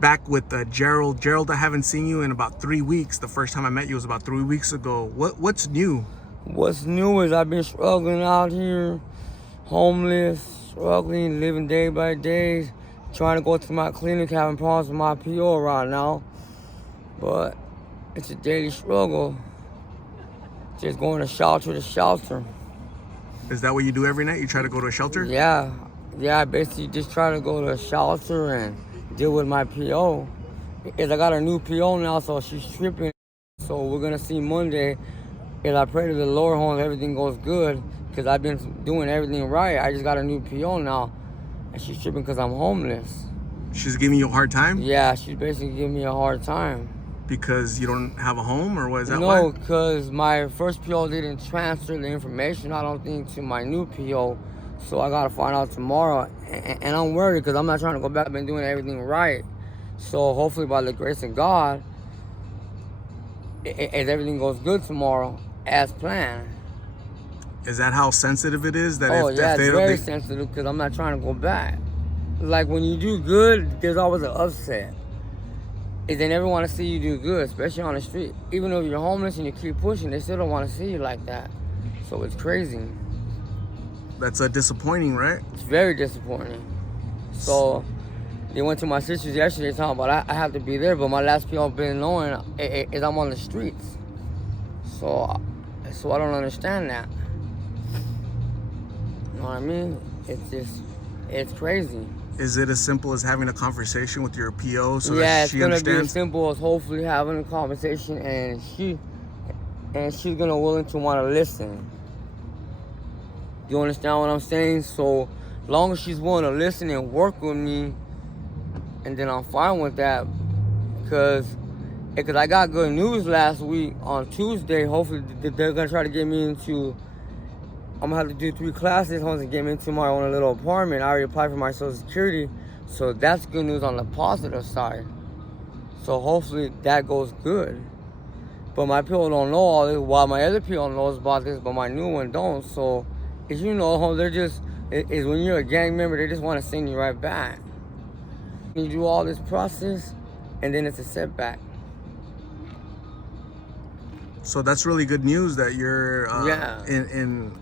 back with Gerald. Gerald, I haven't seen you in about 3 weeks. The first time I met you was about 3 weeks ago. What's new? What's new is I've been struggling out here, homeless, struggling, living day by day, trying to go to my clinic, having problems with my PO right now. But it's a daily struggle. Just going to shelter to shelter. Is that what you do every night? You try to go to a shelter? Yeah, I basically just try to go to a shelter and deal with my PO. Because I got a new PO now, so she's tripping. So we're gonna see Monday. And I pray to the Lord, home everything goes good, because I've been doing everything right. I just got a new PO now, and she's tripping because I'm homeless. She's giving you a hard time? Yeah, she's basically giving me a hard time. Because you don't have a home, or what is that? No, because my first PO didn't transfer the information, I don't think, to my new PO. So I gotta find out tomorrow, and I'm worried because I'm not trying to go back. I've been doing everything right. So hopefully by the grace of God, if everything goes good tomorrow, as planned. Is that how sensitive it is? That Oh, if yeah, they it's don't, very sensitive because I'm not trying to go back. Like when you do good, there's always an upset. And they never want to see you do good, especially on the street. Even though you're homeless and you keep pushing, they still don't want to see you like that. So it's crazy. That's disappointing, right? It's very disappointing. So they went to my sisters yesterday talking about I have to be there, but my last PO I've been knowing is I'm on the streets. So I don't understand that. You know what I mean? It's crazy. Is it as simple as having a conversation with your PO so yeah, that she understands? it's gonna be as simple as hopefully having a conversation, and she's gonna willing to want to listen. You understand what I'm saying? So long as she's willing to listen and work with me, and then I'm fine with that. Because I got good news last week on Tuesday. Hopefully they're gonna try to get me into. I'm gonna have to do 3 classes once I get me into my own little apartment. I already applied for my Social Security, so that's good news on the positive side. So hopefully that goes good. But my people don't know all this, while my other people knows about this, but my new one don't. So, as you know, they're just, is when you're a gang member, they just want to send you right back. You do all this process, and then it's a setback. So that's really good news that you're in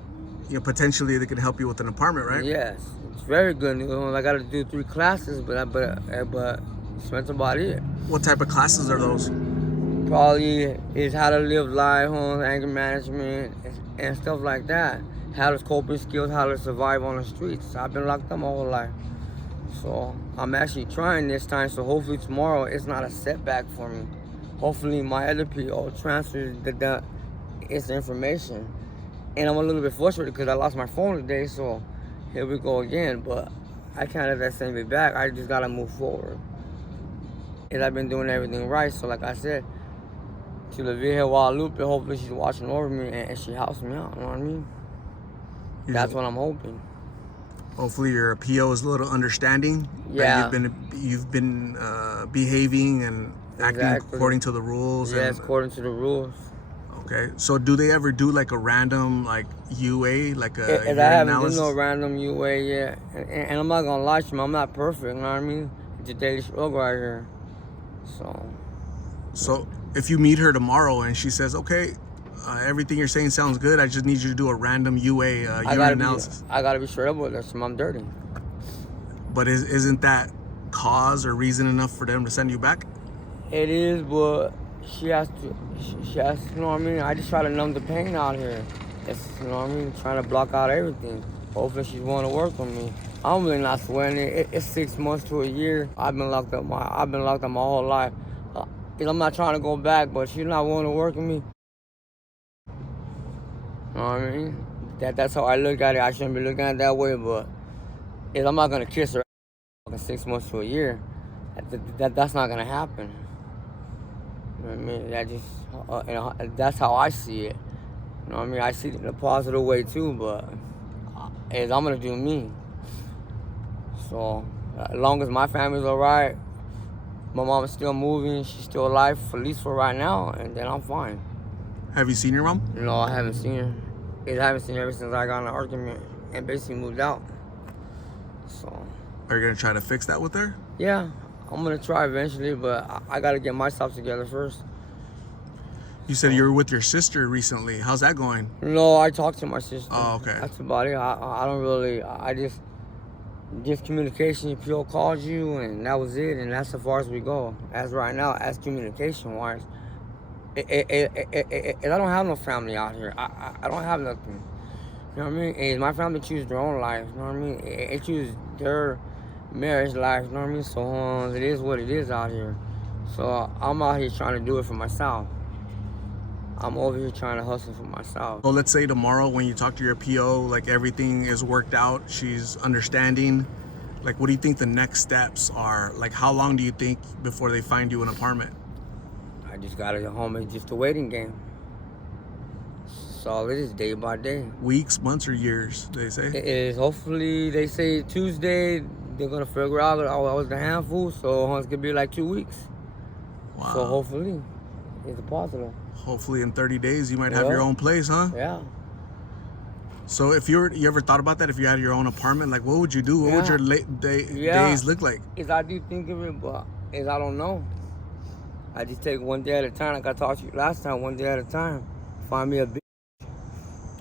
potentially they could help you with an apartment, right? Yes, it's very good news. I got to do 3 classes, but that's about it. What type of classes are those? Probably is how to live life, anger management, and stuff like that. How to coping skills, how to survive on the streets. I've been locked up my whole life. So I'm actually trying this time, so hopefully tomorrow it's not a setback for me. Hopefully my other PO transfers its information. And I'm a little bit frustrated because I lost my phone today, so here we go again. But I can't let that send me back. I just gotta move forward. And I've been doing everything right, so like I said, to the Virgen Guadalupe, hopefully she's watching over me and she helps me out, you know what I mean? That's what I'm hoping. Hopefully your PO is a little understanding. Yeah. That you've been behaving and acting according to the rules. Yes, according to the rules. Okay, so do they ever do like a random UA, like a and I haven't done no random UA yet. And I'm not gonna lie to you, I'm not perfect, you know what I mean? It's a daily struggle right here. So if you meet her tomorrow and she says, okay, everything you're saying sounds good, I just need you to do a random UA urine analysis. I gotta be straight up with her, so I'm dirty. But isn't that cause or reason enough for them to send you back? It is, but she has to, you know what I mean? I just try to numb the pain out here. It's, you know what I mean? Trying to block out everything. Hopefully she's willing to work with me. I'm really not sweating it. It's 6 months to a year. I've been locked up my whole life. I'm not trying to go back, but she's not willing to work with me. You know what I mean? That's how I look at it. I shouldn't be looking at it that way, but I'm not gonna kiss her in 6 months to a year. That's not gonna happen. You know what I mean? That's how I see it. You know what I mean? I see it in a positive way too, but I'm gonna do me. So as long as my family's alright, my mom is still moving, she's still alive, at least for right now, and then I'm fine. Have you seen your mom? No, I haven't seen her. I haven't seen her ever since I got in an argument and basically moved out. So. Are you gonna try to fix that with her? Yeah, I'm gonna try eventually, but I gotta get myself together first. You said you were with your sister recently. How's that going? No, I talked to my sister. Oh, okay. That's about it. I don't really. I just communication. People calls you, and that was it. And that's as far as we go. As right now, as communication wise, I don't have no family out here. I don't have nothing. You know what I mean? And my family choose their own life. You know what I mean? They choose their marriage life. You know what I mean? So it is what it is out here. So I'm out here trying to do it for myself. I'm over here trying to hustle for myself. Well, let's say tomorrow when you talk to your PO, like everything is worked out, she's understanding. Like, what do you think the next steps are? Like, how long do you think before they find you an apartment? I just gotta go home. It's just a waiting game. So it is day by day. Weeks, months, or years, they say? It is hopefully, they say Tuesday, they're gonna figure out I was the handful, so it's gonna be like 2 weeks. Wow. So hopefully, it's positive. Hopefully in 30 days you might have your own place, huh? Yeah. So if you ever thought about that, if you had your own apartment, like what would you do? What would your days look like? Is I do think of it, but is I don't know. I just take one day at a time. Like I talked to you last time, one day at a time. Find me a bitch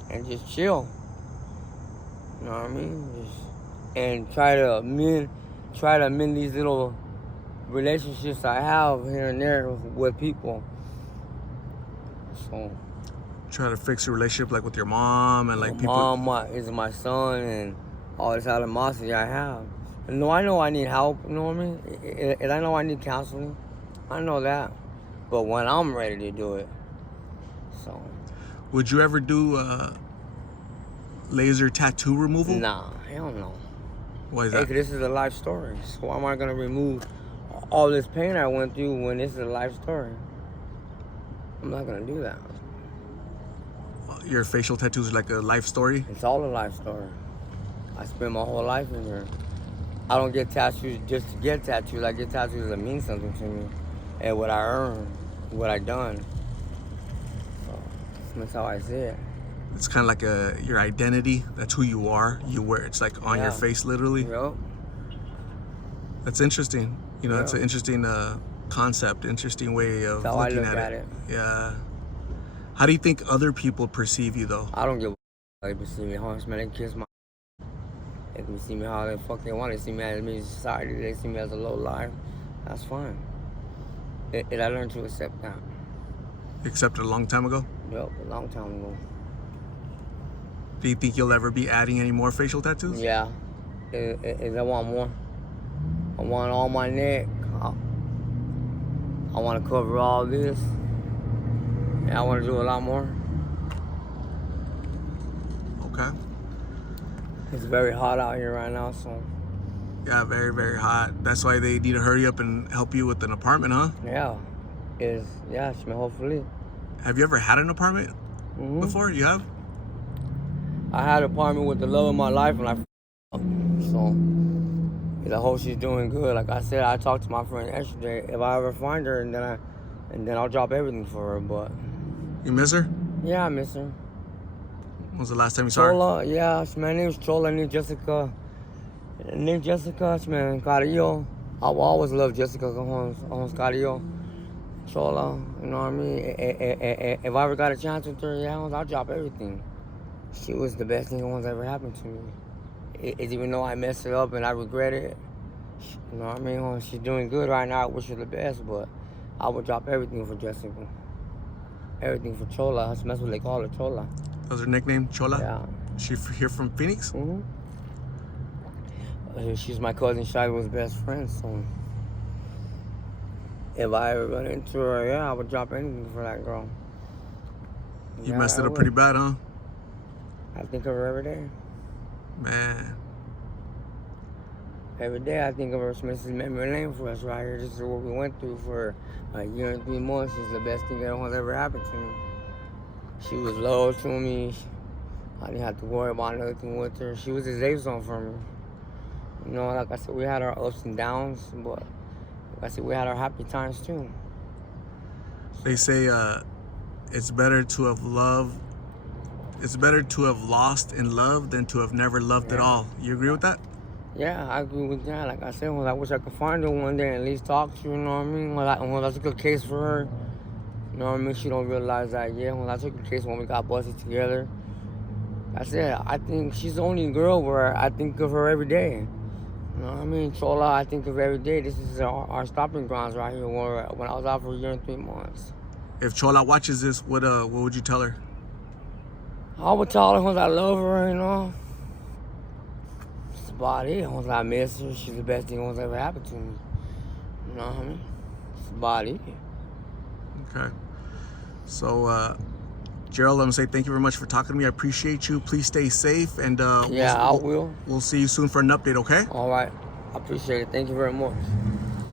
and just chill. You know what I mean? And try to amend these little relationships I have here and there with people. So try to fix your relationship like with your mom and like people. Mom is my son and all this animosity I have. And I know I need help, you know what I mean? And I know I need counseling. I know that. But when I'm ready to do it. So. Would you ever do laser tattoo removal? Nah, hell no. Why is that? This is a life story. So why am I gonna remove all this pain I went through when this is a life story? I'm not gonna do that. Your facial tattoos are like a life story? It's all a life story. I spent my whole life in here. I don't get tattoos just to get tattoos. I get tattoos that mean something to me. And what I earned, what I done. So that's how I see it. It's kind of like your identity. That's who you are. You wear it's like on your face, literally. Yep. That's interesting. You know, it's an interesting concept, interesting way of looking at it. Yeah. How do you think other people perceive you, though? I don't give a how they perceive me. Man, they kiss my. They can see me how the fuck they want. They see me as me in society. They see me as a low life. That's fine. I learned to accept that. Accept it a long time ago? Yep, a long time ago. Do you think you'll ever be adding any more facial tattoos? Yeah. I want more. I want all my neck. I want to cover all this. Yeah, I want to do a lot more. Okay. It's very hot out here right now, so. Yeah, very, very hot. That's why they need to hurry up and help you with an apartment, huh? Yeah. Hopefully. Have you ever had an apartment before? You have? I had an apartment with the love of my life, and so I hope she's doing good. Like I said, I talked to my friend yesterday. If I ever find her, and then I'll drop everything for her. But you miss her? Yeah, I miss her. When was the last time you saw her? Chola, yeah, my name's Chola. Named Jessica. Named Jessica, man, Carrillo. I will always love Jessica on Carrillo. Chola, you know what I mean? If I ever got a chance with her, yeah, I'll drop everything. She was the best thing that ever happened to me. Even though I messed it up and I regret it, you know what I mean? She's doing good right now. I wish her the best, but I would drop everything for Jessica. Everything for Chola. That's what they call her, Chola. That was her nickname, Chola? Yeah. She here from Phoenix? Mm-hmm. She's my cousin Shilo's best friend, so if I ever run into her, yeah, I would drop anything for that girl. You messed it up pretty bad, huh? I think of her every day. Man. Every day I think of her. This is memory lane for us right here. This is what we went through for a year and 3 months. It's the best thing that ever happened to me. She was loyal to me. I didn't have to worry about nothing with her. She was a safe zone for me. You know, like I said, we had our ups and downs, but like I said, we had our happy times too. They say it's better to have lost in love than to have never loved at all. You agree with that? Yeah, I agree with that. Like I said, I wish I could find her one day and at least talk to her, you know what I mean? When I took a case for her, you know what I mean? She don't realize that, yeah, when I took a case when we got busted together, I said, I think she's the only girl where I think of her every day. You know what I mean? Chola, I think of every day. This is our stopping grounds right here when I was out for a year and 3 months. If Chola watches this, what would you tell her? I would tell her once I love her, you know. That's about it. Once I miss her, she's the best thing that's ever happened to me. You know what I mean? That's about it. Okay. So, Gerald, I'm going to say thank you very much for talking to me. I appreciate you. Please stay safe. And I will. We'll see you soon for an update, okay? All right. I appreciate it. Thank you very much.